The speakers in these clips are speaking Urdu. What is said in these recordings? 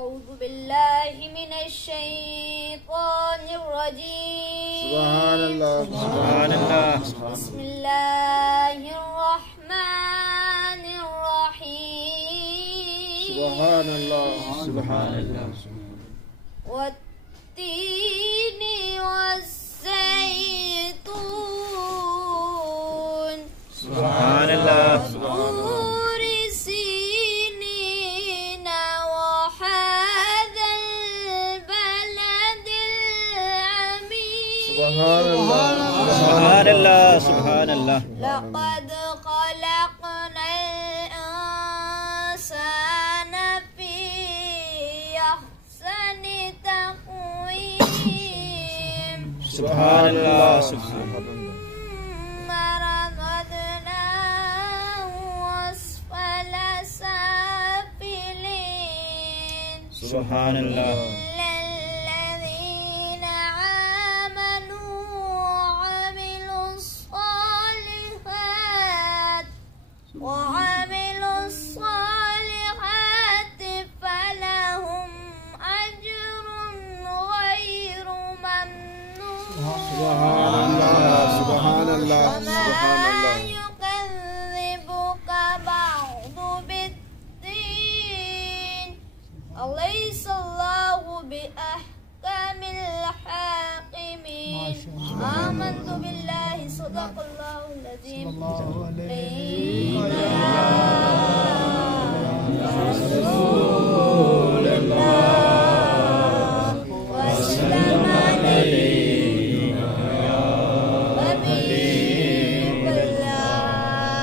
أعوذ بالله من الشيطان الرجيم. سبحان الله سبحان الله. بسم الله الرحمن الرحيم. سبحان الله سبحان الله. والتين والزيتون. سبحان الله. طور سينين وهذا البلد الأمين. سبحان الله سبحان الله سبحان الله. لقد خلقنا الإنسان في أحسن تقويم. سبحان الله سبحان الله. ثم رددناه أسفل سافلين. سبحان الله. إلا الذين آمنوا وعملوا الصالحات فلهم أجر غير ممنون. سبحان الله سبحان الله سبحان وما الله. يكذبك بعد بالدين. أليس الله بأحكم الحاكمين. آمنت بالله صدق الله العظيم. رسول الله وسلم عليك يا حبيب الله.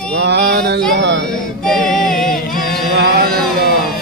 سبحان الله سبحان الله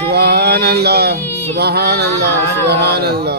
سبحان الله سبحان الله سبحان الله.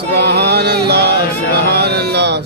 سبحان الله سبحان الله